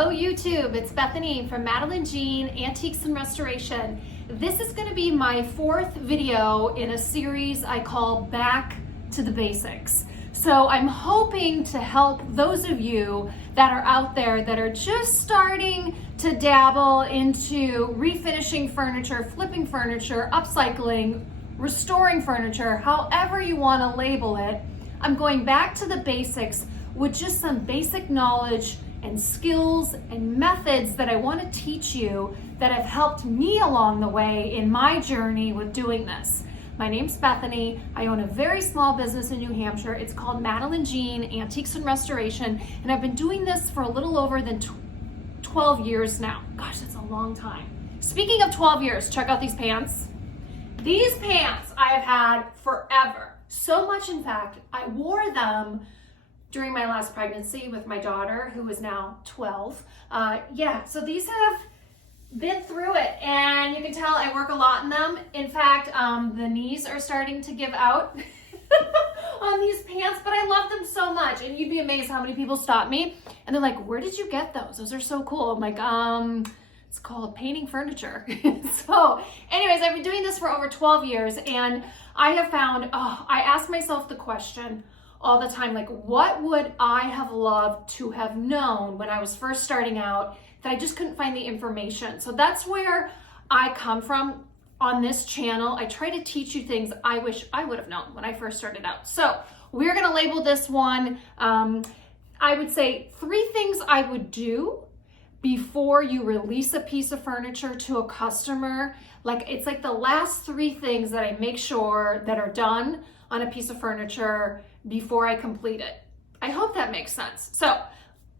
Hello YouTube, it's Bethany from Madeline Jean Antiques and Restoration. This is going to be my fourth video in a series I call Back to the Basics. So I'm hoping to help those of you that are out there that are just starting to dabble into refinishing furniture, flipping furniture, upcycling, restoring furniture, however you want to label it. I'm going back to the basics with just some basic knowledge and skills and methods that I want to teach you that have helped me along the way in my journey with doing this. My name's Bethany. I own a very small business in New Hampshire. It's called Madeline Jean Antiques and Restoration, and I've been doing this for a little over than 12 years now. Gosh, that's a long time. Speaking of 12 years, check out these pants. These pants I have had forever. So much, in fact, I wore them during my last pregnancy with my daughter, who is now 12. So these have been through it, and you can tell I work a lot in them. In fact, the knees are starting to give out on these pants, but I love them so much. And you'd be amazed how many people stop me and they're like, where did you get those? Those are so cool. I'm like, it's called painting furniture. So anyways, I've been doing this for over 12 years, and I have found, I ask myself the question all the time, like, what would I have loved to have known when I was first starting out that I just couldn't find the information? So that's where I come from on this channel. I try to teach you things I wish I would have known when I first started out. So we're gonna label this one, I would say 3 things I would do before you release a piece of furniture to a customer. It's like the last 3 things that I make sure that are done on a piece of furniture before I complete it. I hope that makes sense. So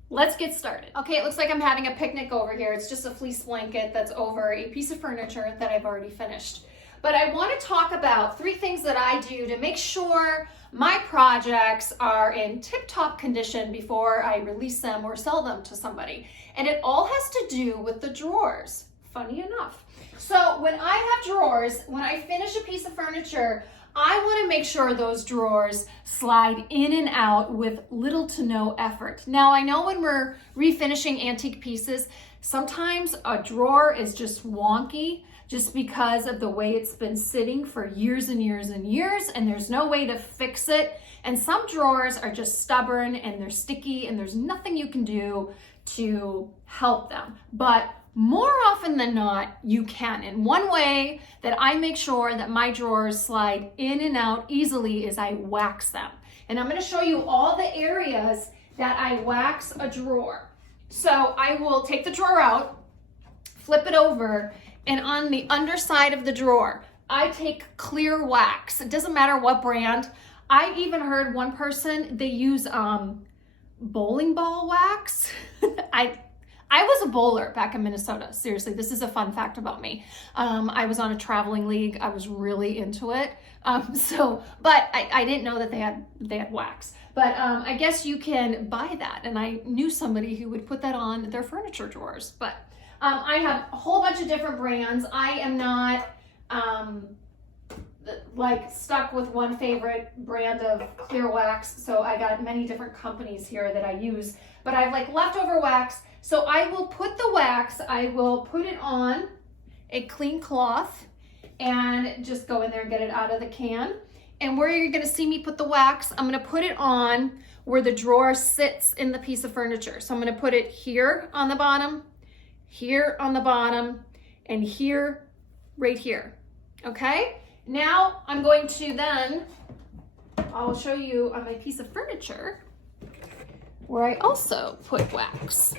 let's get started. Okay, it looks like I'm having a picnic over here. It's just a fleece blanket that's over a piece of furniture that I've already finished. But I want to talk about 3 things that I do to make sure my projects are in tip-top condition before I release them or sell them to somebody. And it all has to do with the drawers, funny enough. So when I have drawers, when I finish a piece of furniture, I want to make sure those drawers slide in and out with little to no effort. Now, I know when we're refinishing antique pieces, sometimes a drawer is just wonky just because of the way it's been sitting for years and years and years, and there's no way to fix it. And some drawers are just stubborn and they're sticky and there's nothing you can do to help them. But more often than not, you can. And one way that I make sure that my drawers slide in and out easily is I wax them. And I'm going to show you all the areas that I wax a drawer. So I will take the drawer out, flip it over, and on the underside of the drawer, I take clear wax. It doesn't matter what brand. I even heard one person, they use bowling ball wax. I was a bowler back in Minnesota. Seriously, this is a fun fact about me. I was on a traveling league. I was really into it. But I didn't know that they had wax. But I guess you can buy that. And I knew somebody who would put that on their furniture drawers. But I have a whole bunch of different brands. I am not stuck with one favorite brand of clear wax. So I got many different companies here that I use. But I have leftover wax. So I will put the wax, I will put it on a clean cloth and just go in there and get it out of the can. And where you're gonna see me put the wax, I'm gonna put it on where the drawer sits in the piece of furniture. So I'm gonna put it here on the bottom, and here, right here, okay? Now I'm going to then, I'll show you on my piece of furniture where I also put wax.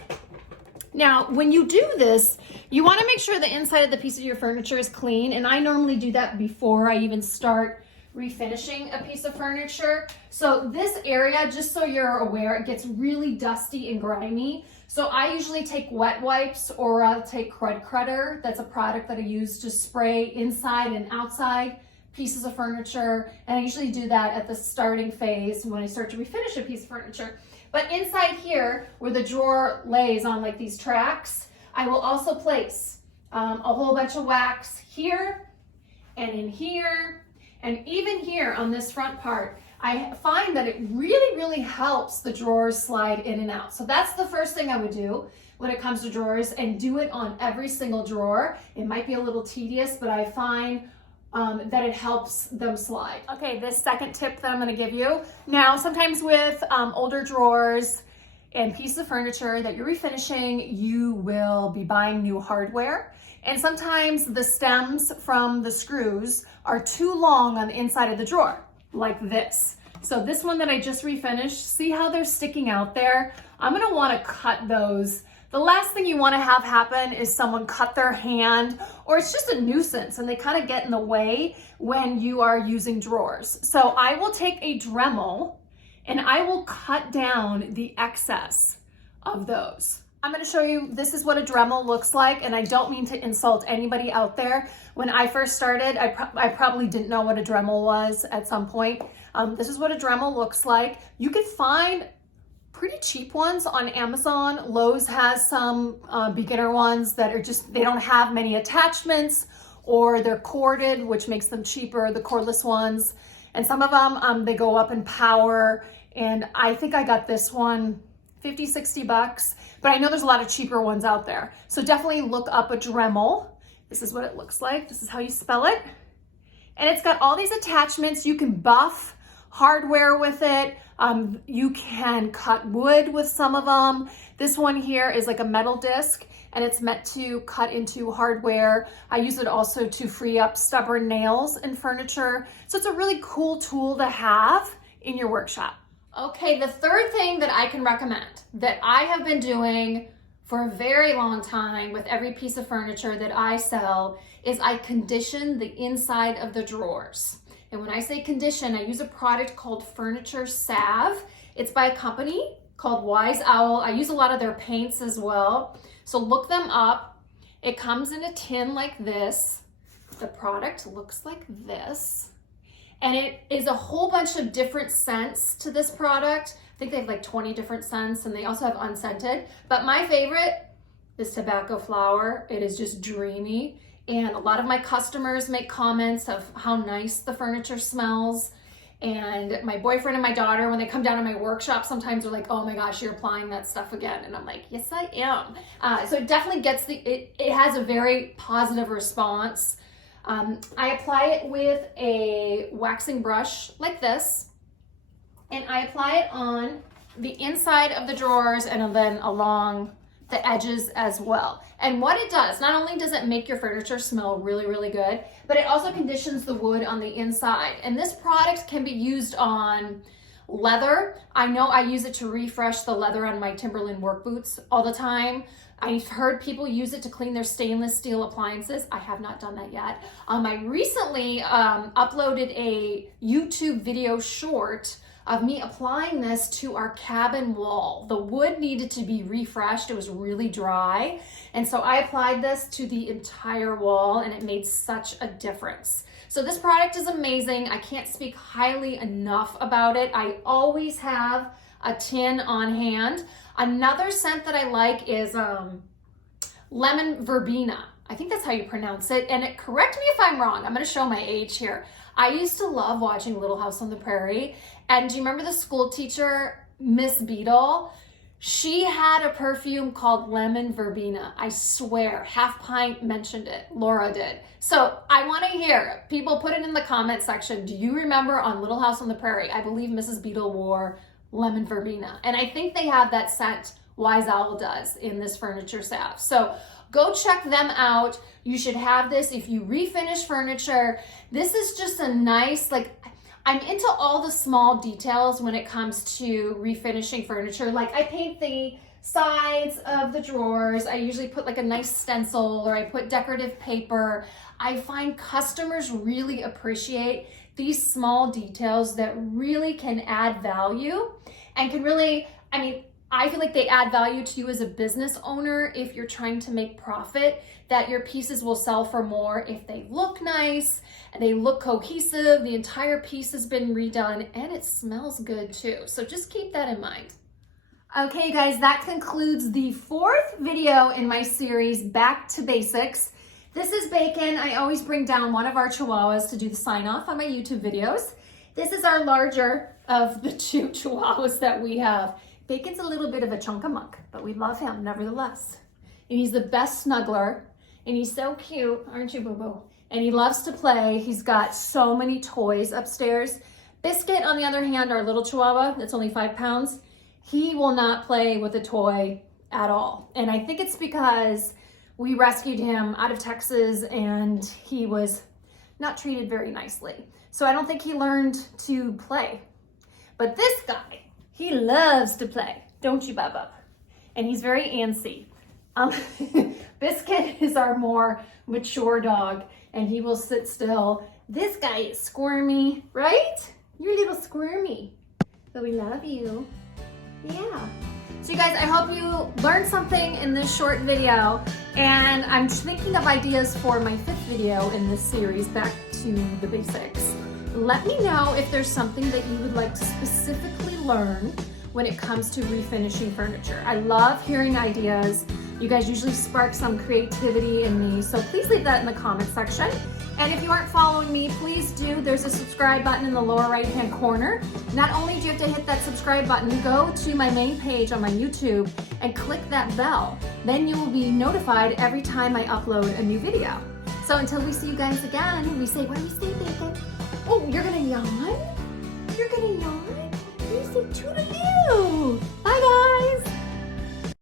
Now, when you do this, you want to make sure the inside of the piece of your furniture is clean, and I normally do that before I even start refinishing a piece of furniture. So this area, just so you're aware, it gets really dusty and grimy. So I usually take wet wipes, or I'll take Crud Crutter. That's a product that I use to spray inside and outside pieces of furniture, and I usually do that at the starting phase when I start to refinish a piece of furniture. But inside here, where the drawer lays on these tracks, I will also place a whole bunch of wax here and in here, and even here on this front part. I find that it really, really helps the drawers slide in and out. So that's the first thing I would do when it comes to drawers, and do it on every single drawer. It might be a little tedious, but I find that it helps them slide. Okay, this second tip that I'm gonna give you. Now, sometimes with older drawers and pieces of furniture that you're refinishing, you will be buying new hardware. And sometimes the stems from the screws are too long on the inside of the drawer, like this. So this one that I just refinished, see how they're sticking out there? I'm gonna wanna cut those. The last thing you want to have happen is someone cut their hand, or it's just a nuisance and they kind of get in the way when you are using drawers. So I will take a Dremel and I will cut down the excess of those. I'm going to show you, this is what a Dremel looks like, and I don't mean to insult anybody out there. When I first started, I probably didn't know what a Dremel was at some point. This is what a Dremel looks like. You can find pretty cheap ones on Amazon. Lowe's has some beginner ones that are just, they don't have many attachments, or they're corded, which makes them cheaper, the cordless ones. And some of them, they go up in power. And I think I got this one 50, 60 bucks, but I know there's a lot of cheaper ones out there. So definitely look up a Dremel. This is what it looks like. This is how you spell it. And it's got all these attachments. You can buff hardware with it. You can cut wood with some of them. This one here is like a metal disc, and it's meant to cut into hardware. I use it also to free up stubborn nails in furniture. So it's a really cool tool to have in your workshop. Okay, the third thing that I can recommend that I have been doing for a very long time with every piece of furniture that I sell is I condition the inside of the drawers. And when I say condition, I use a product called Furniture Salve. It's by a company called Wise Owl. I use a lot of their paints as well. So look them up. It comes in a tin like this. The product looks like this. And it is a whole bunch of different scents to this product. I think they have like 20 different scents, and they also have unscented. But my favorite is tobacco flower. It is just dreamy. And a lot of my customers make comments of how nice the furniture smells. And my boyfriend and my daughter, when they come down to my workshop, sometimes they're like, oh my gosh, you're applying that stuff again. And I'm like, yes, I am. So it definitely gets it has a very positive response. I apply it with a waxing brush like this. And I apply it on the inside of the drawers and then along the edges as well. And what it does, not only does it make your furniture smell really, really good, but it also conditions the wood on the inside. And this product can be used on leather. I know I use it to refresh the leather on my Timberland work boots all the time. I've heard people use it to clean their stainless steel appliances. I have not done that yet. I recently uploaded a YouTube video short of me applying this to our cabin wall. The wood needed to be refreshed. It was really dry. And so I applied this to the entire wall, and it made such a difference. So this product is amazing. I can't speak highly enough about it. I always have a tin on hand. Another scent that I like is lemon verbena. I think that's how you pronounce it. And correct me if I'm wrong. I'm going to show my age here. I used to love watching Little House on the Prairie. And do you remember the school teacher, Miss Beadle? She had a perfume called lemon verbena. I swear, Half Pint mentioned it. Laura did. So I want to hear people put it in the comment section. Do you remember on Little House on the Prairie? I believe Mrs. Beadle wore lemon verbena. And I think they have that scent, Wise Owl does, in this Furniture Salve. So go check them out. You should have this if you refinish furniture. This is just a nice, I'm into all the small details when it comes to refinishing furniture. Like I paint the sides of the drawers. I usually put like a nice stencil, or I put decorative paper. I find customers really appreciate these small details that really can add value and can really, I feel like they add value to you as a business owner if you're trying to make profit, that your pieces will sell for more if they look nice and they look cohesive, the entire piece has been redone, and it smells good too. So just keep that in mind. Okay guys, that concludes the fourth video in my series, Back to Basics. This is Bacon. I always bring down one of our chihuahuas to do the sign off on my YouTube videos. This is our larger of the two Chihuahuas that we have. Bacon's a little bit of a chunk-a-muck, but we love him nevertheless. And he's the best snuggler, and he's so cute, aren't you, Boo-Boo? And he loves to play. He's got so many toys upstairs. Biscuit, on the other hand, our little Chihuahua, that's only 5 pounds, he will not play with a toy at all. And I think it's because we rescued him out of Texas and he was not treated very nicely. So I don't think he learned to play. But this guy, he loves to play, don't you, Bubba? And he's very antsy. Biscuit is our more mature dog, and he will sit still. This guy is squirmy, right? You're a little squirmy, but we love you. Yeah. So you guys, I hope you learned something in this short video, and I'm thinking of ideas for my 5th video in this series, Back to the Basics. Let me know if there's something that you would like to specifically learn when it comes to refinishing furniture. I love hearing ideas. You guys usually spark some creativity in me, so please leave that in the comment section. And if you aren't following me, please do. There's a subscribe button in the lower right-hand corner. Not only do you have to hit that subscribe button, go to my main page on my YouTube and click that bell. Then you will be notified every time I upload a new video. So until we see you guys again, we say, what do we say, Bacon? Oh, you're gonna yawn? You're gonna yawn? You say toodaloo.